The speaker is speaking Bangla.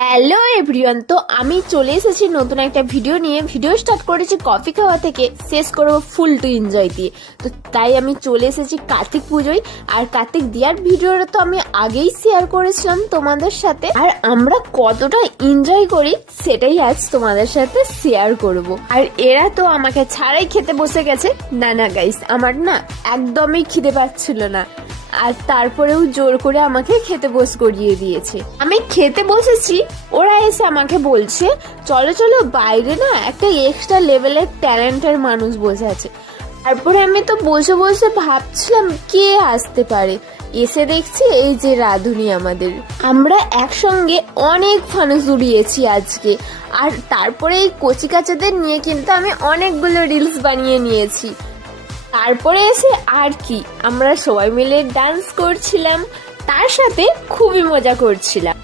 হ্যালো এভরিওয়ান, তো আমি চলে এসেছি নতুন একটা ভিডিও নিয়ে। ভিডিও স্টার্ট করেছি কফি খাওয়া থেকে, শেষ করবো ফুল টু এনজয় দিয়ে। তো তাই আমি চলে এসেছি কার্তিক পুজোয়। আর কার্তিক দিয়ার ভিডিওটা তো আমি আগেই শেয়ার করেছিলাম তোমাদের সাথে, আর আমরা কতটা এনজয় করি সেটাই আজ তোমাদের সাথে শেয়ার করব। আর এরা তো আমাকে ছাড়াই খেতে বসে গেছে। না না গাইস, আমার না একদমই খিদে পাচ্ছিল না, আর তারপরেও জোর করে আমাকে খেতে বস করিয়ে দিয়েছে। আমি খেতে বসেছি, ওরা এসে আমাকে বলছে চলো চলো বাইরে না একটা এক্সট্রা লেভেলের ট্যালেন্টের মানুষ বসে আছে। তারপরে আমি তো বসে বসে ভাবছিলাম কে আসতে পারে, এসে দেখছি এই যে রাধুনি আমাদের। আমরা একসঙ্গে অনেক ফানুস উড়িয়েছি আজকে, আর তারপরে এই কচিকাচাদের নিয়ে কিন্তু আমি অনেকগুলো রিলস বানিয়ে নিয়েছি। তারপরে এসে আর কি, আমরা সবাই মিলে ডান্স করছিলাম, তার সাথে খুবই মজা করছিলাম।